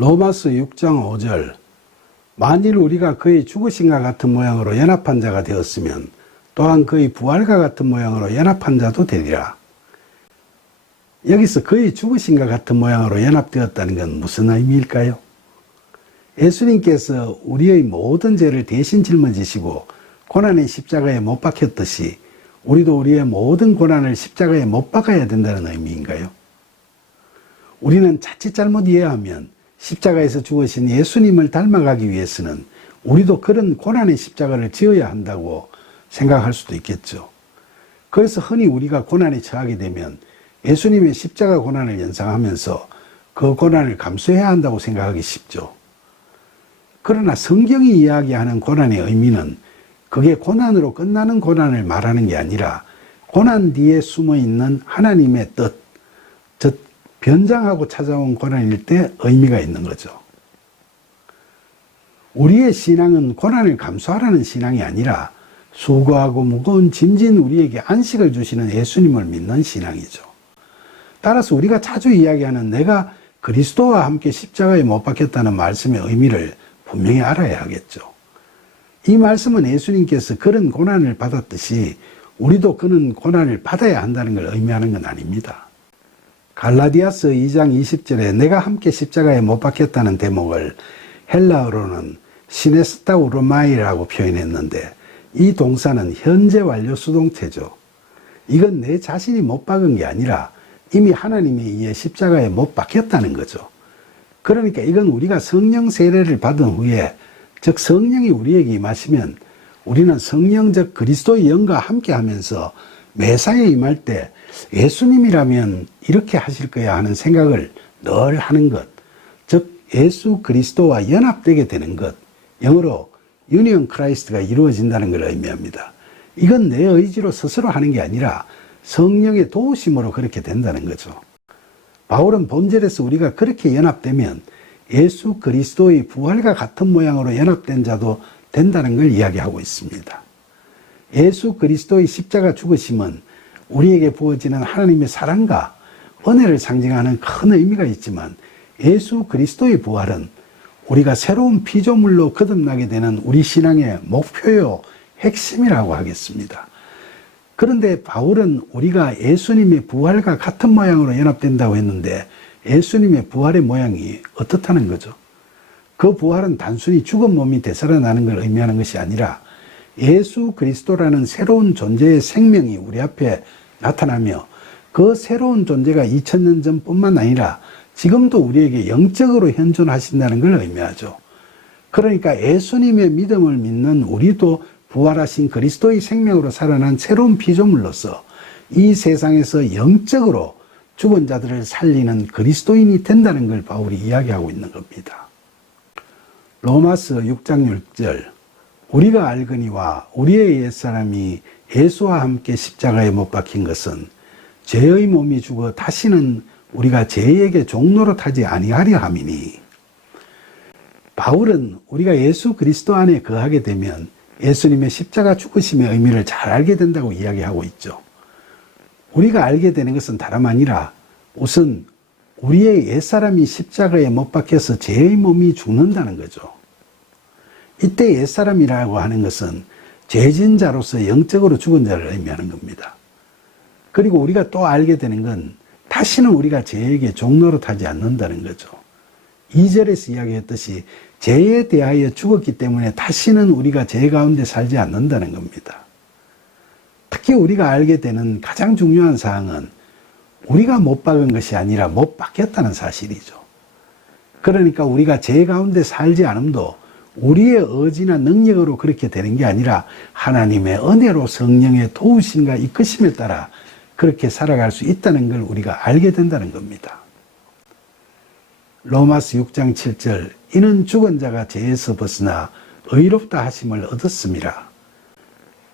로마서 6장 5절 만일 우리가 그의 죽으심과 같은 모양으로 연합한 자가 되었으면 또한 그의 부활과 같은 모양으로 연합한 자도 되리라. 여기서 그의 죽으심과 같은 모양으로 연합되었다는 건 무슨 의미일까요? 예수님께서 우리의 모든 죄를 대신 짊어지시고 고난의 십자가에 못 박혔듯이 우리도 우리의 모든 고난을 십자가에 못 박아야 된다는 의미인가요? 우리는 자칫 잘못 이해하면 십자가에서 죽으신 예수님을 닮아가기 위해서는 우리도 그런 고난의 십자가를 지어야 한다고 생각할 수도 있겠죠. 그래서 흔히 우리가 고난에 처하게 되면 예수님의 십자가 고난을 연상하면서 그 고난을 감수해야 한다고 생각하기 쉽죠. 그러나 성경이 이야기하는 고난의 의미는 그게 고난으로 끝나는 고난을 말하는 게 아니라 고난 뒤에 숨어있는 하나님의 뜻, 즉 변장하고 찾아온 고난일 때 의미가 있는 거죠. 우리의 신앙은 고난을 감수하라는 신앙이 아니라 수고하고 무거운 짐진 우리에게 안식을 주시는 예수님을 믿는 신앙이죠. 따라서 우리가 자주 이야기하는 내가 그리스도와 함께 십자가에 못 박혔다는 말씀의 의미를 분명히 알아야 하겠죠. 이 말씀은 예수님께서 그런 고난을 받았듯이 우리도 그런 고난을 받아야 한다는 걸 의미하는 건 아닙니다. 갈라디아서 2장 20절에 내가 함께 십자가에 못 박혔다는 대목을 헬라어로는 시네스타우르마이라고 표현했는데 이 동사는 현재 완료 수동태죠. 이건 내 자신이 못 박은 게 아니라 이미 하나님에 의해 십자가에 못 박혔다는 거죠. 그러니까 이건 우리가 성령 세례를 받은 후에 즉 성령이 우리에게 임하시면 우리는 성령적 그리스도의 영과 함께 하면서 매사에 임할 때 예수님이라면 이렇게 하실 거야 하는 생각을 늘 하는 것, 즉 예수 그리스도와 연합되게 되는 것, 영어로 유니온 크라이스트가 이루어진다는 걸 의미합니다. 이건 내 의지로 스스로 하는 게 아니라 성령의 도우심으로 그렇게 된다는 거죠. 바울은 본절에서 우리가 그렇게 연합되면 예수 그리스도의 부활과 같은 모양으로 연합된 자도 된다는 걸 이야기하고 있습니다. 예수 그리스도의 십자가 죽으심은 우리에게 부어지는 하나님의 사랑과 은혜를 상징하는 큰 의미가 있지만 예수 그리스도의 부활은 우리가 새로운 피조물로 거듭나게 되는 우리 신앙의 목표요 핵심이라고 하겠습니다. 그런데 바울은 우리가 예수님의 부활과 같은 모양으로 연합된다고 했는데 예수님의 부활의 모양이 어떻다는 거죠? 그 부활은 단순히 죽은 몸이 되살아나는 걸 의미하는 것이 아니라 예수 그리스도라는 새로운 존재의 생명이 우리 앞에 나타나며 그 새로운 존재가 2000년 전뿐만 아니라 지금도 우리에게 영적으로 현존하신다는 걸 의미하죠. 그러니까 예수님의 믿음을 믿는 우리도 부활하신 그리스도의 생명으로 살아난 새로운 피조물로서 이 세상에서 영적으로 죽은 자들을 살리는 그리스도인이 된다는 걸 바울이 이야기하고 있는 겁니다. 로마서 6장 6절 우리가 알거니와 우리의 옛사람이 예수와 함께 십자가에 못 박힌 것은 죄의 몸이 죽어 다시는 우리가 죄에게 종노릇하지 아니하려 함이니. 바울은 우리가 예수 그리스도 안에 거하게 되면 예수님의 십자가 죽으심의 의미를 잘 알게 된다고 이야기하고 있죠. 우리가 알게 되는 것은 다름 아니라 우선 우리의 옛사람이 십자가에 못 박혀서 죄의 몸이 죽는다는 거죠. 이때 옛사람이라고 하는 것은 죄진 자로서 영적으로 죽은 자를 의미하는 겁니다. 그리고 우리가 또 알게 되는 건 다시는 우리가 죄에게 종노릇하지 않는다는 거죠. 2절에서 이야기했듯이 죄에 대하여 죽었기 때문에 다시는 우리가 죄 가운데 살지 않는다는 겁니다. 특히 우리가 알게 되는 가장 중요한 사항은 우리가 못 박은 것이 아니라 못 박혔다는 사실이죠. 그러니까 우리가 죄 가운데 살지 않음도 우리의 의지나 능력으로 그렇게 되는 게 아니라 하나님의 은혜로 성령의 도우심과 이끄심에 따라 그렇게 살아갈 수 있다는 걸 우리가 알게 된다는 겁니다. 로마서 6장 7절 이는 죽은 자가 죄에서 벗어나 의롭다 하심을 얻었음이라.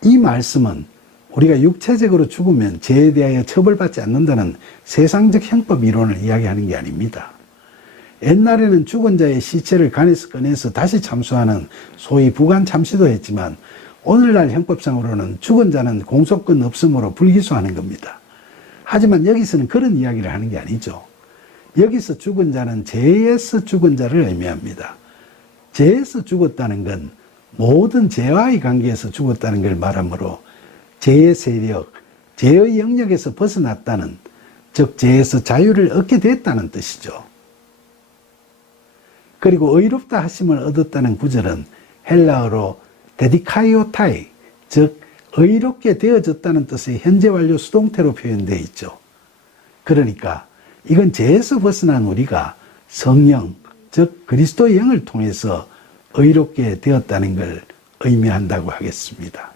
이 말씀은 우리가 육체적으로 죽으면 죄에 대하여 처벌받지 않는다는 세상적 형법 이론을 이야기하는 게 아닙니다. 옛날에는 죽은 자의 시체를 간에서 꺼내서 다시 참수하는 소위 부관 참시도 했지만 오늘날 형법상으로는 죽은 자는 공소권 없음으로 불기소하는 겁니다. 하지만 여기서는 그런 이야기를 하는 게 아니죠. 여기서 죽은 자는 죄에서 죽은 자를 의미합니다. 죄에서 죽었다는 건 모든 죄와의 관계에서 죽었다는 걸 말하므로 죄의 세력, 죄의 영역에서 벗어났다는, 즉 죄에서 자유를 얻게 됐다는 뜻이죠. 그리고 의롭다 하심을 얻었다는 구절은 헬라어로 데디카이오타이, 즉 의롭게 되어졌다는 뜻의 현재 완료 수동태로 표현되어 있죠. 그러니까 이건 죄에서 벗어난 우리가 성령, 즉 그리스도의 영을 통해서 의롭게 되었다는 걸 의미한다고 하겠습니다.